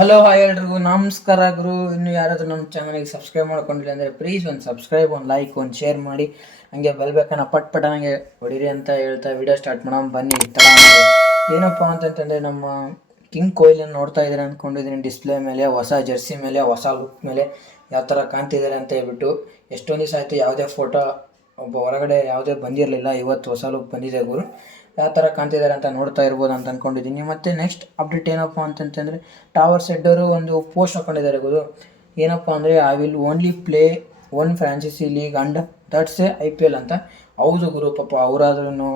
Hello hi ಎಲ್ರಿಗೂ ನಮಸ್ಕಾರ ಗುರು. ಇನ್ನು ಯಾರಾದರೂ ನಮ್ಮ ಚಾನಲ್ಗೆ ಸಬ್ಸ್ಕ್ರೈಬ್ ಮಾಡ್ಕೊಂಡಿಲ್ಲ ಅಂದರೆ ಪ್ಲೀಸ್ ಒಂದು ಸಬ್ಸ್ಕ್ರೈಬ್, ಒಂದು ಲೈಕ್, ಒಂದು ಶೇರ್ ಮಾಡಿ. ಹಂಗೆ ಬೆಲ್ಬೇಕನ್ನ ಪಟ್ ನನಗೆ ಹೊಡಿರಿ ಅಂತ ಹೇಳ್ತಾ ವಿಡಿಯೋ ಸ್ಟಾರ್ಟ್ ಮಾಡೋಣ ಬನ್ನಿ. ತಡ ಏನಪ್ಪ ಅಂತಂತಂದರೆ ನಮ್ಮ ಕಿಂಗ್ ಕೊಹ್ಲಿನ ನೋಡ್ತಾ ಇದ್ದಾರೆ ಅಂದ್ಕೊಂಡಿದ್ದೀನಿ. ಡಿಸ್ಪ್ಲೇ ಮೇಲೆ ಹೊಸ ಜರ್ಸಿ ಮೇಲೆ ಹೊಸ ಲುಕ್ ಮೇಲೆ ಯಾವ ಥರ ಕಾಣ್ತಿದ್ದಾರೆ ಅಂತ ಹೇಳ್ಬಿಟ್ಟು ಎಷ್ಟೊಂದು ದಿವಸ ಆಯಿತು ಯಾವುದೇ ಫೋಟೋ ಒಬ್ಬ ಹೊರಗಡೆ ಯಾವುದೇ ಬಂದಿರಲಿಲ್ಲ. ಇವತ್ತು ಹೊಸ ಲುಕ್ ಬಂದಿದೆ ಗುರು. ಯಾವ ಥರ ಕಾಣ್ತಿದ್ದಾರೆ ಅಂತ ನೋಡ್ತಾ ಇರ್ಬೋದು ಅಂತ ಅಂದ್ಕೊಂಡಿದ್ದೀನಿ. ಮತ್ತು ನೆಕ್ಸ್ಟ್ ಅಪ್ಡೇಟ್ ಏನಪ್ಪ ಅಂತಂತಂದರೆ ಟಾವರ್ ಸೆಡ್ಡರು ಒಂದು ಪೋಸ್ಟ್ ಹಾಕೊಂಡಿದ್ದಾರೆ ಗುರು. ಏನಪ್ಪ ಅಂದರೆ I will only play one franchise league and that's a IPL ಅಂತ. ಹೌದು ಗುರು, ಪಾಪ ಅವರಾದ್ರೂ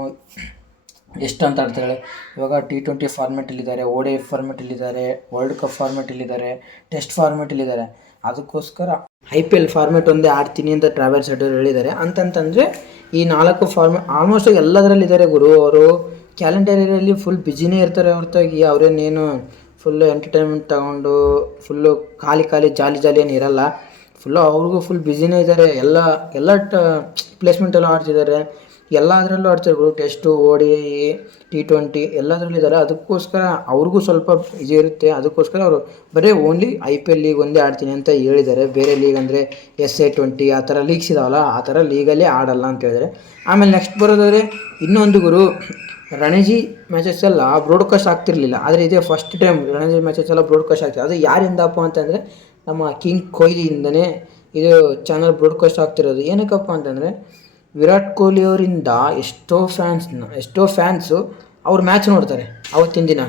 ಎಷ್ಟು ಅಂತ ಆಡ್ತಾಳೆ. ಇವಾಗ T20 ಫಾರ್ಮೆಟಲ್ಲಿದ್ದಾರೆ, ODI ಫಾರ್ಮೆಟಲ್ಲಿದ್ದಾರೆ, ವರ್ಲ್ಡ್ ಕಪ್ ಫಾರ್ಮೆಟಲ್ಲಿದ್ದಾರೆ, ಟೆಸ್ಟ್ ಫಾರ್ಮೆಟಲ್ಲಿದ್ದಾರೆ. ಅದಕ್ಕೋಸ್ಕರ IPL ಫಾರ್ಮೆಟ್ ಒಂದೇ ಆಡ್ತೀನಿ ಅಂತ ಟ್ರಾವೆಲ್ ಸೆಡ್ಡರ್ ಹೇಳಿದ್ದಾರೆ. ಅಂತಂತಂದರೆ ಈ 4 ಫಾರ್ಮೆಟ್ ಆಲ್ಮೋಸ್ಟ್ ಎಲ್ಲದರಲ್ಲಿದ್ದಾರೆ ಗುರು. ಅವರು ಕ್ಯಾಲೆಂಡರ್ ಇಯರಲ್ಲಿ ಫುಲ್ ಬ್ಯುಸಿನೇ ಇರ್ತಾರೆ ಹೊರತಾಗಿ ಅವರೇನೇನು ಫುಲ್ಲು ಎಂಟರ್ಟೈನ್ಮೆಂಟ್ ತಗೊಂಡು ಫುಲ್ಲು ಖಾಲಿ ಜಾಲಿ ಏನು ಇರಲ್ಲ. ಫುಲ್ಲು ಅವ್ರಿಗೂ ಫುಲ್ ಬ್ಯುಸಿನೇ ಇದ್ದಾರೆ. ಎಲ್ಲ ಪ್ಲೇಸ್ಮೆಂಟೆಲ್ಲ ಆಡ್ತಿದ್ದಾರೆ, ಎಲ್ಲದರಲ್ಲೂ ಆಡ್ತಾರೆ ಗುರು. Test, ODI, T20 ಎಲ್ಲದರಲ್ಲಿದ್ದಾರೆ. ಅದಕ್ಕೋಸ್ಕರ ಅವ್ರಿಗೂ ಸ್ವಲ್ಪ ಇದು ಇರುತ್ತೆ. ಅದಕ್ಕೋಸ್ಕರ ಅವರು ಬರೀ ಓನ್ಲಿ IPL ಲೀಗ್ ಒಂದೇ ಆಡ್ತೀನಿ ಅಂತ ಹೇಳಿದ್ದಾರೆ. ಬೇರೆ ಲೀಗ್ ಅಂದರೆ SA20 ಆ ಥರ ಲೀಗ್ಸ್ ಇದಾವಲ್ಲ, ಆ ಥರ ಲೀಗಲ್ಲೇ ಆಡಲ್ಲ ಅಂತ ಹೇಳಿದ್ದಾರೆ. ಆಮೇಲೆ ನೆಕ್ಸ್ಟ್ ಬರೋದಾದರೆ ಇನ್ನೊಂದು ಗುರು, ರಣಜಿ ಮ್ಯಾಚಸ್ ಎಲ್ಲ ಬ್ರಾಡ್ಕಾಸ್ಟ್ ಆಗ್ತಿರಲಿಲ್ಲ. ಆದರೆ ಇದೇ ಫಸ್ಟ್ ಟೈಮ್ ರಣಜಿ ಮ್ಯಾಚಸ್ ಎಲ್ಲ ಬ್ರಾಡ್ಕಾಸ್ಟ್ ಆಗ್ತಿದೆ. ಅದು ಯಾರಿಂದಪ್ಪ ಅಂತಂದರೆ ನಮ್ಮ ಕಿಂಗ್ ಕೊಹ್ಲಿಯಿಂದನೇ ಇದು ಚಾನಲ್ ಬ್ರಾಡ್ಕಾಸ್ಟ್ ಆಗ್ತಿರೋದು. ಏನಕ್ಕಪ್ಪ ಅಂತಂದರೆ ವಿರಾಟ್ ಕೊಹ್ಲಿ ಅವರಿಂದ ಎಷ್ಟೋ ಫ್ಯಾನ್ಸು ಅವ್ರ ಮ್ಯಾಚ್ ನೋಡ್ತಾರೆ ಅವತ್ತಿನ ದಿನ.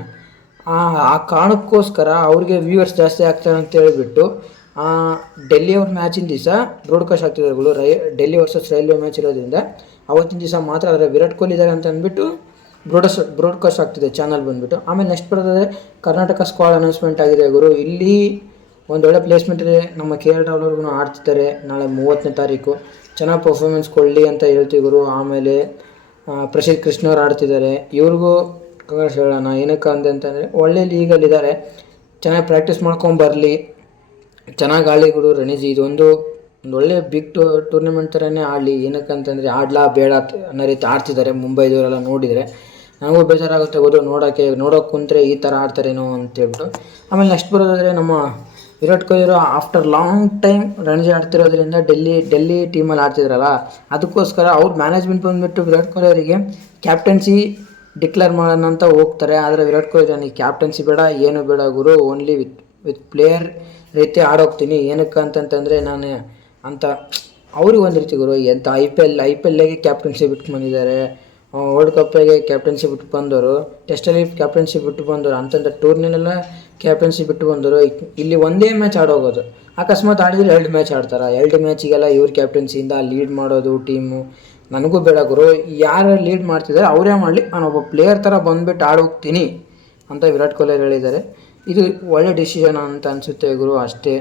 ಆ ಕಾರಣಕ್ಕೋಸ್ಕರ ಅವ್ರಿಗೆ ವ್ಯೂವರ್ಸ್ ಜಾಸ್ತಿ ಆಗ್ತಾರೆ ಅಂತ ಹೇಳಿಬಿಟ್ಟು ಡೆಲ್ಲಿ ಅವ್ರ ಮ್ಯಾಚಿನ ದಿವಸ ಬ್ರಾಡ್ಕಾಸ್ಟ್ ಆಗ್ತಿದ್ದಾರೆ. ಡೆಲ್ಲಿ ವರ್ಸಸ್ ರೈಲ್ವೆ ಮ್ಯಾಚ್ ಇರೋದ್ರಿಂದ ಅವತ್ತಿನ ದಿವಸ ಮಾತ್ರ ಅದರ ವಿರಾಟ್ ಕೊಹ್ಲಿ ಇದ್ದಾರೆ ಅಂತ ಅಂದ್ಬಿಟ್ಟು ಬ್ರಾಡ್ಕಾಸ್ಟ್ ಆಗ್ತಿದೆ ಚಾನಲ್ ಬಂದುಬಿಟ್ಟು. ಆಮೇಲೆ ನೆಕ್ಸ್ಟ್ ಬರೋದಾದರೆ ಕರ್ನಾಟಕ ಸ್ಕ್ವಾಡ್ ಅನೌನ್ಸ್ಮೆಂಟ್ ಆಗಿದೆ ಗುರು. ಇಲ್ಲಿ ಒಂದೊಳ್ಳೆ ಪ್ಲೇಸ್ಮೆಂಟ್ ಇದೆ. ನಮ್ಮ KL ರಾಹುಲ್ ಆಡ್ತಿದ್ದಾರೆ ನಾಳೆ 30ನೇ ತಾರೀಕು. ಚೆನ್ನಾಗಿ ಪರ್ಫಾರ್ಮೆನ್ಸ್ ಕೊಡಲಿ ಅಂತ ಹೇಳ್ತೀವಿ ಗುರು. ಆಮೇಲೆ ಪ್ರಸಿದ್ಧ ಕೃಷ್ಣ ಅವ್ರು ಆಡ್ತಿದ್ದಾರೆ. ಇವ್ರಿಗೂ ಕಂಗ್ರಾಟ್ಸ್ ಹೇಳೋಣ. ಏನಕ್ಕೆ ಅಂತಂದರೆ ಒಳ್ಳೆ ಲೀಗಲ್ಲಿದ್ದಾರೆ, ಚೆನ್ನಾಗಿ ಪ್ರಾಕ್ಟೀಸ್ ಮಾಡ್ಕೊಂಬರಲಿ, ಚೆನ್ನಾಗಿ ಆಡಲಿ ಗುರು. ರಣಜಿ ಇದೊಂದು ಒಳ್ಳೆ ಬಿಗ್ ಟೂರ್ನಮೆಂಟ್ ಥರನೇ ಆಡಲಿ. ಏನಕ್ಕೆ ಅಂತಂದರೆ ಆಡಲಾ ಬೇಡ ಅನ್ನೋ ರೀತಿ ಆಡ್ತಿದ್ದಾರೆ. ಮುಂಬೈದವರೆಲ್ಲ ನೋಡಿದರೆ ನನಗೂ ಬೇಜಾರಾಗುತ್ತೆ ಗುರು ನೋಡೋಕೆ ಕುಂತ್ರೆ ಈ ಥರ ಆಡ್ತಾರೇನೋ ಅಂತೇಳ್ಬಿಟ್ಟು. ಆಮೇಲೆ ನೆಕ್ಸ್ಟ್ ಬರೋದಾದರೆ ನಮ್ಮ Virat Kohli after long time Ranji ಆಡ್ತಿರೋದ್ರಿಂದ ಡೆಲ್ಲಿ ಟೀಮಲ್ಲಿ ಆಡ್ತಿದ್ರಲ್ಲ, ಅದಕ್ಕೋಸ್ಕರ ಅವ್ರ ಮ್ಯಾನೇಜ್ಮೆಂಟ್ ಬಂದುಬಿಟ್ಟು ವಿರಾಟ್ ಕೊಹ್ಲಿ ಅವರಿಗೆ ಕ್ಯಾಪ್ಟನ್ಸಿ ಡಿಕ್ಲೇರ್ ಮಾಡೋಣ ಅಂತ ಹೋಗ್ತಾರೆ. ಆದರೆ ವಿರಾಟ್ ಕೊಹ್ಲಿ ನನಗೆ ಕ್ಯಾಪ್ಟನ್ಸಿ ಬೇಡ, ಏನು ಬೇಡ ಗುರು, ಓನ್ಲಿ ವಿತ್ ಪ್ಲೇಯರ್ ರೀತಿ ಆಡೋಗ್ತೀನಿ. ಏನಕ್ಕೆ ಅಂತಂತಂದರೆ ನಾನು ಅಂತ ಅವ್ರಿಗೆ ಒಂದು ರೀತಿ ಗುರು. ಎಂಥ IPLಗೆ ಕ್ಯಾಪ್ಟನ್ಸಿ ಬಿಟ್ಟು ಬಂದಿದ್ದಾರೆ, ವರ್ಲ್ಡ್ ಕಪ್ಪಿಗೆ ಕ್ಯಾಪ್ಟನ್ಸಿ ಬಿಟ್ಟು ಬಂದವರು, ಟೆಸ್ಟಲ್ಲಿ ಕ್ಯಾಪ್ಟನ್ಸಿ ಬಿಟ್ಟು ಬಂದವರು, ಅಂತಂಥ ಟೂರ್ನಿನೆಲ್ಲ ಕ್ಯಾಪ್ಟನ್ಸಿ ಬಿಟ್ಟು ಬಂದವರು. ಇಲ್ಲಿ ಒಂದೇ ಮ್ಯಾಚ್ ಆಡೋಗೋದು, ಅಕಸ್ಮಾತ್ ಆಡಿದರೆ 2 ಮ್ಯಾಚ್ ಆಡ್ತಾರೆ. 2 ಮ್ಯಾಚಿಗೆಲ್ಲ ಇವ್ರ ಕ್ಯಾಪ್ಟನ್ಸಿಯಿಂದ ಲೀಡ್ ಮಾಡೋದು ಟೀಮು ನನಗೂ ಬೇಡ ಗುರು. ಯಾರು ಲೀಡ್ ಮಾಡ್ತಿದ್ದಾರೆ ಅವರೇ ಮಾಡಲಿ, ನಾನೊಬ್ಬ ಪ್ಲೇಯರ್ ಥರ ಬಂದುಬಿಟ್ಟು ಆಡೋಗ್ತೀನಿ ಅಂತ ವಿರಾಟ್ ಕೊಹ್ಲಿ ಹೇಳಿದ್ದಾರೆ. ಇದು ಒಳ್ಳೆ ಡಿಸಿಷನ್ ಅಂತ ಅನಿಸುತ್ತೆ ಗುರು, ಅಷ್ಟೇ.